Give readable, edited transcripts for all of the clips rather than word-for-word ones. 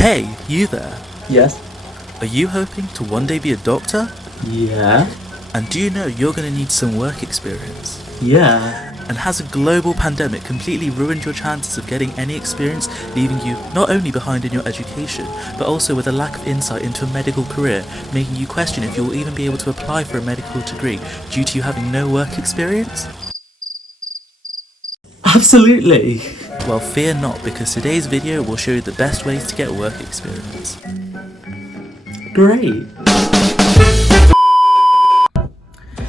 Hey, you there. Yes. Are you hoping to one day be a doctor? Yeah. And do you know you're going to need some work experience? Yeah. And has a global pandemic completely ruined your chances of getting any experience, leaving you not only behind in your education, but also with a lack of insight into a medical career, making you question if you will even be able to apply for a medical degree due to you having no work experience? Absolutely. Well, fear not, because today's video will show you the best ways to get work experience. Great.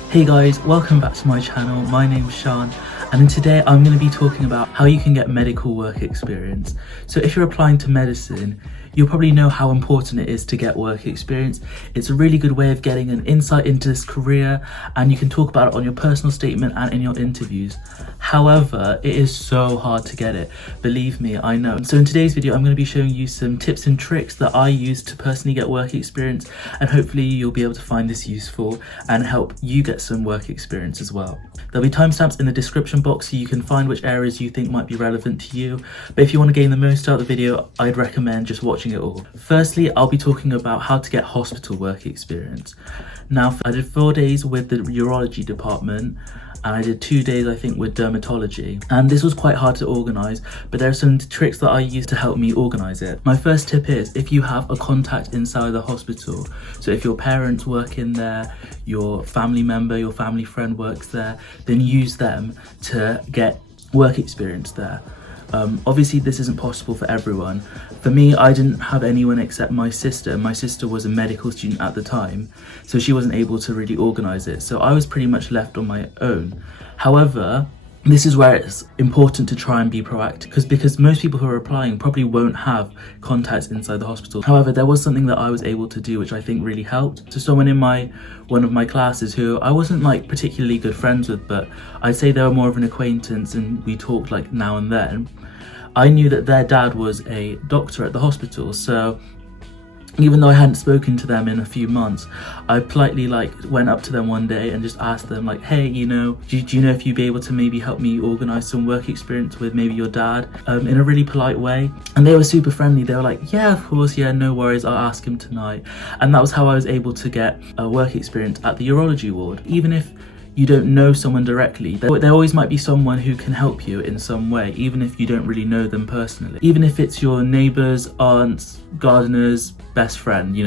Hey guys, welcome back to my channel. My name's Sean, and today I'm going to be talking about how you can get medical work experience. So if you're applying to medicine, you'll probably know how important it is to get work experience. It's a really good way of getting an insight into this career, and you can talk about it on your personal statement and in your interviews. However, it is so hard to get it. Believe me, I know. So in today's video, I'm going to be showing you some tips and tricks that I use to personally get work experience, and hopefully you'll be able to find this useful and help you get some work experience as well. There'll be timestamps in the description box so you can find which areas you think might be relevant to you. But if you want to gain the most out of the video, I'd recommend just watching it all. Firstly, I'll be talking about how to get hospital work experience. Now, I did 4 days with the urology department, and I did 2 days, I think, with dermatology. And this was quite hard to organise, but there are some tricks that I use to help me organise it. My first tip is, if you have a contact inside the hospital, so if your parents work in there, your family member, your family friend works there, then use them to get work experience there. Obviously this isn't possible for everyone. For me, I didn't have anyone except my sister. My sister was a medical student at the time, so she wasn't able to really organise it. So I was pretty much left on my own. However, this is where it's important to try and be proactive, because most people who are applying probably won't have contacts inside the hospital. However, there was something that I was able to do which I think really helped. So someone in one of my classes who I wasn't like particularly good friends with, but I'd say they were more of an acquaintance and we talked like now and then. I knew that their dad was a doctor at the hospital, so even though I hadn't spoken to them in a few months, I politely went up to them one day and just asked them hey, do you know if you'd be able to maybe help me organise some work experience with maybe your dad, in a really polite way. And they were super friendly. They were like, yeah, of course, yeah, no worries, I'll ask him tonight. And that was how I was able to get a work experience at the urology ward. Even if you don't know someone directly, there always might be someone who can help you in some way, even if you don't really know them personally. Even if it's your neighbours, aunts, gardeners, best friend,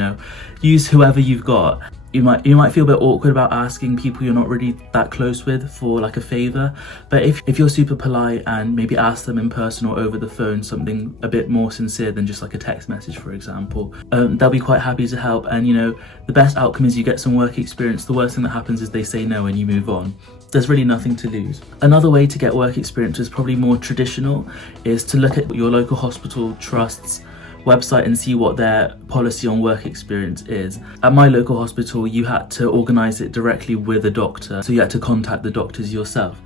use whoever you've got. You might feel a bit awkward about asking people you're not really that close with for a favour, but if you're super polite and maybe ask them in person or over the phone something a bit more sincere than just a text message, for example, they'll be quite happy to help. And the best outcome is you get some work experience. The worst thing that happens is they say no and you move on. There's really nothing to lose. Another way to get work experience is probably more traditional, is to look at your local hospital trust's website and see what their policy on work experience is. At my local hospital, you had to organise it directly with a doctor, so you had to contact the doctors yourself.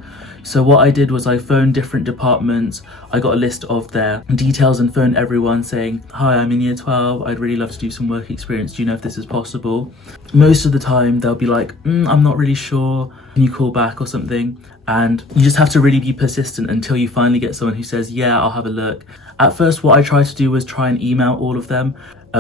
So what I did was I phoned different departments, I got a list of their details and phoned everyone saying, hi, I'm in year 12, I'd really love to do some work experience, do you know if this is possible? Most of the time they'll be like, I'm not really sure, can you call back or something? And you just have to really be persistent until you finally get someone who says, yeah, I'll have a look. At first, what I tried to do was try and email all of them.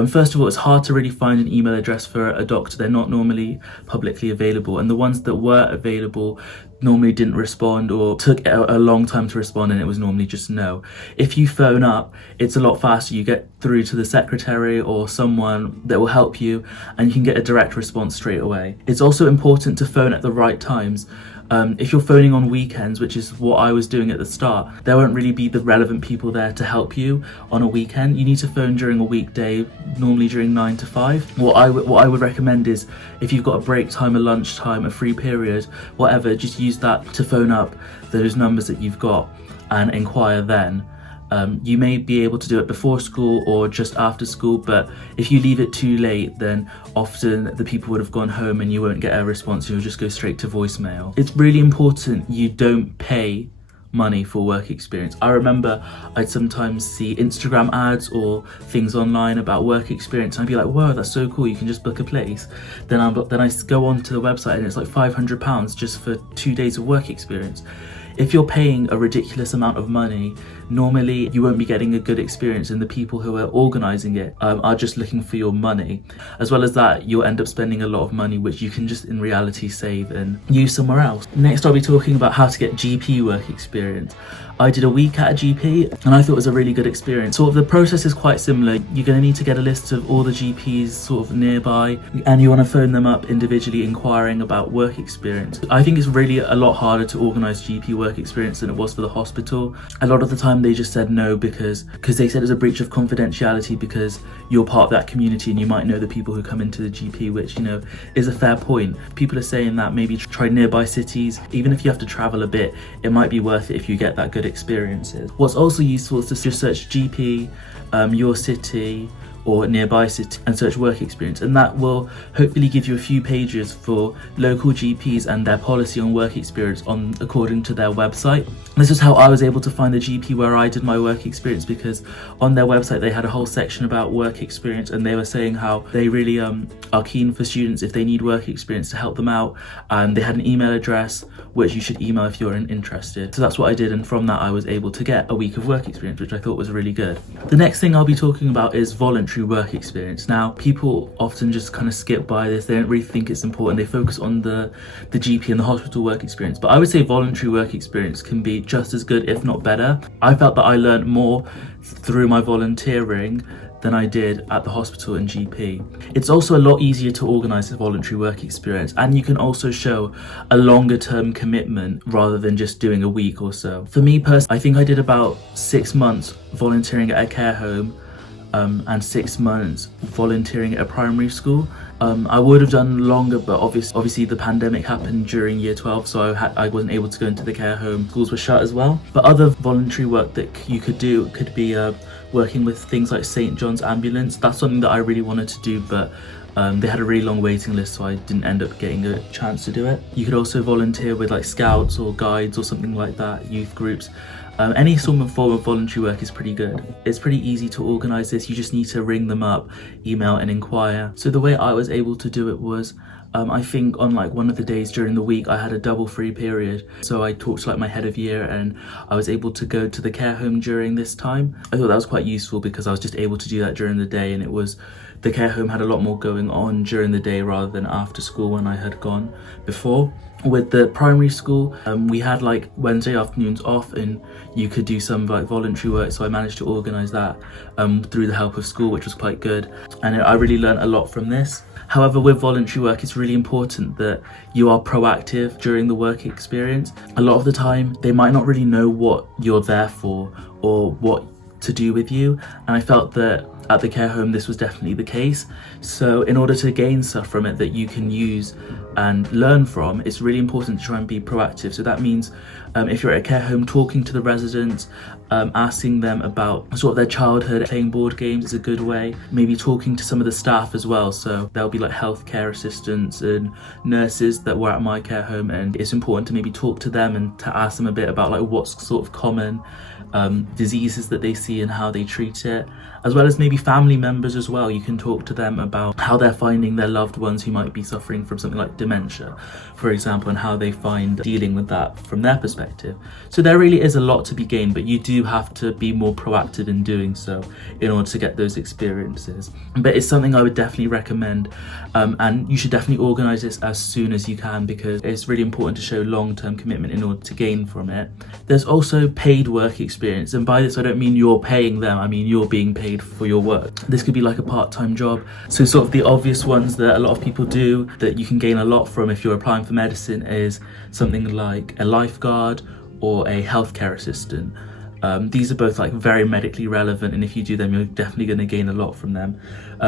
First of all, it's hard to really find an email address for a doctor. They're not normally publicly available, and the ones that were available normally didn't respond or took a long time to respond, and it was normally just no. If you phone up, it's a lot faster. You get through to the secretary or someone that will help you, and you can get a direct response straight away. It's also important to phone at the right times. If you're phoning on weekends, which is what I was doing at the start, there won't really be the relevant people there to help you on a weekend. You need to phone during a weekday, normally during 9 to 5. What I would recommend is, if you've got a break time, a lunch time, a free period, whatever, just use that to phone up those numbers that you've got and inquire then. You may be able to do it before school or just after school, but if you leave it too late, then often the people would have gone home and you won't get a response. You'll just go straight to voicemail. It's really important you don't pay money for work experience. I remember I'd sometimes see Instagram ads or things online about work experience, and I'd be like, whoa, that's so cool, you can just book a place. Then I go onto the website and it's like £500 just for 2 days of work experience. If you're paying a ridiculous amount of money, normally you won't be getting a good experience, and the people who are organising it are just looking for your money. As well as that, you'll end up spending a lot of money which you can just in reality save and use somewhere else. Next, I'll be talking about how to get GP work experience. I did a week at a GP and I thought it was a really good experience. Sort of the process is quite similar. You're going to need to get a list of all the GPs sort of nearby, and you want to phone them up individually inquiring about work experience. I think it's really a lot harder to organise GP work experience than it was for the hospital. A lot of the time they just said no because they said it's a breach of confidentiality because you're part of that community and you might know the people who come into the GP, which, you know, is a fair point. People are saying that maybe try nearby cities. Even if you have to travel a bit, it might be worth it if you get that good experiences. What's also useful is to just search GP, your city or nearby city, and search work experience, and that will hopefully give you a few pages for local GPs and their policy on work experience according to their website. This is how I was able to find the GP where I did my work experience, because on their website they had a whole section about work experience, and they were saying how they really are keen for students if they need work experience to help them out, and they had an email address which you should email if you're interested. So that's what I did, and from that I was able to get a week of work experience, which I thought was really good. The next thing I'll be talking about is voluntary work experience. Now, people often just kind of skip by this. They don't really think it's important. They focus on the GP and the hospital work experience, but I would say voluntary work experience can be just as good, if not better. I felt that I learned more through my volunteering than I did at the hospital and GP. It's also a lot easier to organise a voluntary work experience, and you can also show a longer term commitment rather than just doing a week or so. For me personally, I think I did about 6 months volunteering at a care home and 6 months volunteering at a primary school. I would have done longer, but obviously the pandemic happened during year 12, so I wasn't able to go into the care home. Schools were shut as well. But other voluntary work that you could do could be working with things like St. John's Ambulance. That's something that I really wanted to do, but they had a really long waiting list, so I didn't end up getting a chance to do it. You could also volunteer with like scouts or guides or something like that, youth groups. Any sort of form of voluntary work is pretty good. It's pretty easy to organise this. You just need to ring them up, email and inquire. So the way I was able to do it was, I think on like one of the days during the week I had a double free period. So I talked to like my head of year and I was able to go to the care home during this time. I thought that was quite useful because I was just able to do that during the day, and the care home had a lot more going on during the day rather than after school when I had gone before. With the primary school, we had like Wednesday afternoons off and you could do some like voluntary work, so I managed to organise that through the help of school, which was quite good, and I really learned a lot from this. However, with voluntary work, it's really important that you are proactive during the work experience. A lot of the time, they might not really know what you're there for or what to do with you, and I felt that at the care home this was definitely the case. So in order to gain stuff from it that you can use and learn from, it's really important to try and be proactive. So that means if you're at a care home, talking to the residents, asking them about sort of their childhood. Playing board games is a good way. Maybe talking to some of the staff as well. So there'll be like healthcare assistants and nurses that were at my care home, and it's important to maybe talk to them and to ask them a bit about like what's sort of common diseases that they see and how they treat it, as well as maybe family members as well. You can talk to them about how they're finding their loved ones who might be suffering from something like dementia, for example, and how they find dealing with that from their perspective. So there really is a lot to be gained, but you do have to be more proactive in doing so in order to get those experiences. But it's something I would definitely recommend, and you should definitely organise this as soon as you can, because it's really important to show long-term commitment in order to gain from it. There's also paid work experience, and by this I don't mean you're paying them, I mean you're being paid for your work. This could be like a part-time job. So sort of the obvious ones that a lot of people do that you can gain a lot from if you're applying for medicine is something like a lifeguard or a healthcare assistant. These are both like very medically relevant, and if you do them you're definitely going to gain a lot from them.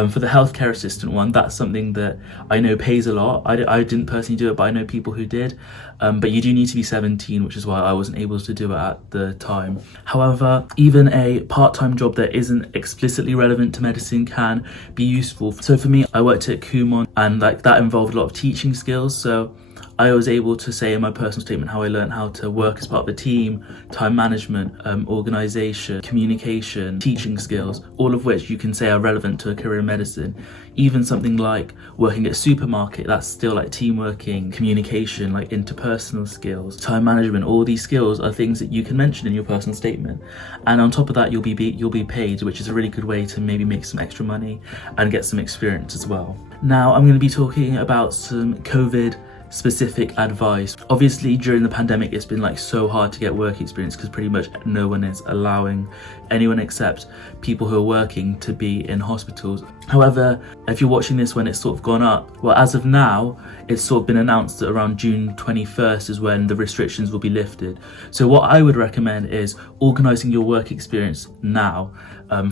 For the healthcare assistant one, that's something that I know pays a lot. I didn't personally do it, but I know people who did. But you do need to be 17, which is why I wasn't able to do it at the time. However, even a part-time job that isn't explicitly relevant to medicine can be useful. So for me, I worked at Kumon, and like that involved a lot of teaching skills. So I was able to say in my personal statement how I learned how to work as part of a team, time management, organisation, communication, teaching skills, all of which you can say are relevant to a career in medicine. Even something like working at a supermarket, that's still like team working, communication, like interpersonal skills, time management. All these skills are things that you can mention in your personal statement, and on top of that you'll be paid, which is a really good way to maybe make some extra money and get some experience as well. Now I'm going to be talking about some COVID specific advice. Obviously during the pandemic it's been like so hard to get work experience because pretty much no one is allowing anyone except people who are working to be in hospitals. However, if you're watching this when it's sort of gone up, well, as of now it's sort of been announced that around June 21st is when the restrictions will be lifted. So what I would recommend is organising your work experience now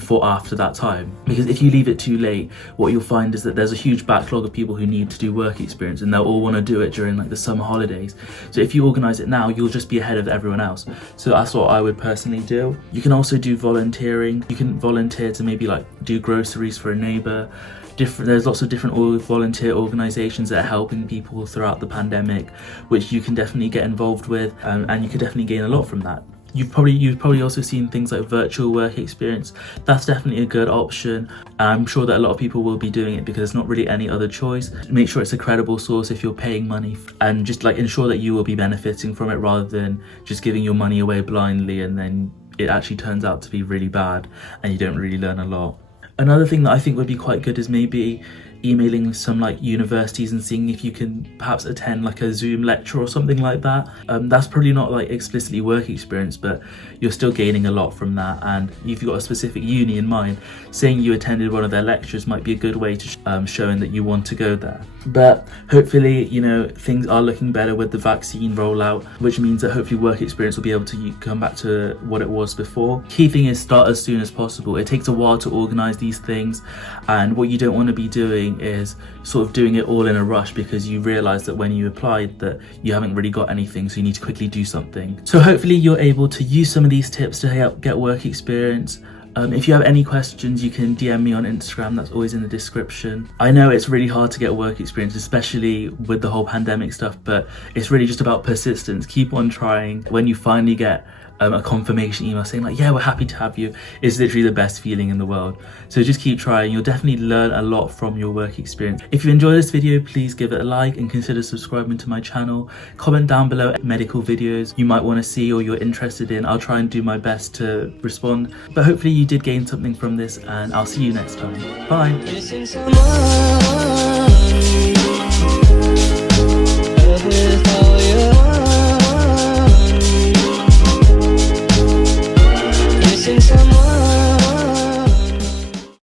for after that time, because if you leave it too late, what you'll find is that there's a huge backlog of people who need to do work experience and they'll all want to do it during like the summer holidays. So if you organise it now, you'll just be ahead of everyone else. So that's what I would personally do. You can also do volunteering. You can volunteer to maybe like do groceries for a neighbour. There's lots of different volunteer organisations that are helping people throughout the pandemic, which you can definitely get involved with, and you can definitely gain a lot from that. You've probably also seen things like virtual work experience. That's definitely a good option. I'm sure that a lot of people will be doing it because there's not really any other choice. Make sure it's a credible source if you're paying money, and just like ensure that you will be benefiting from it rather than just giving your money away blindly and then it actually turns out to be really bad and you don't really learn a lot. Another thing that I think would be quite good is maybe emailing some like universities and seeing if you can perhaps attend like a Zoom lecture or something like that. That's probably not like explicitly work experience, but you're still gaining a lot from that, and if you've got a specific uni in mind, saying you attended one of their lectures might be a good way to showing that you want to go there. But hopefully, you know, things are looking better with the vaccine rollout, which means that hopefully work experience will be able to come back to what it was before. Key thing is start as soon as possible. It takes a while to organise these things, and what you don't want to be doing is sort of doing it all in a rush because you realise that when you applied that you haven't really got anything, so you need to quickly do something. So hopefully you're able to use some of these tips to help get work experience. If you have any questions, you can DM me on Instagram, that's always in the description. I know it's really hard to get work experience, especially with the whole pandemic stuff, but it's really just about persistence. Keep on trying. When you finally get a confirmation email saying like, yeah, we're happy to have you, is literally the best feeling in the world. So just keep trying. You'll definitely learn a lot from your work experience. If you enjoyed this video, please give it a like and consider subscribing to my channel. Comment down below medical videos you might want to see or you're interested in. I'll try and do my best to respond. But hopefully you did gain something from this, and I'll see you next time. Bye.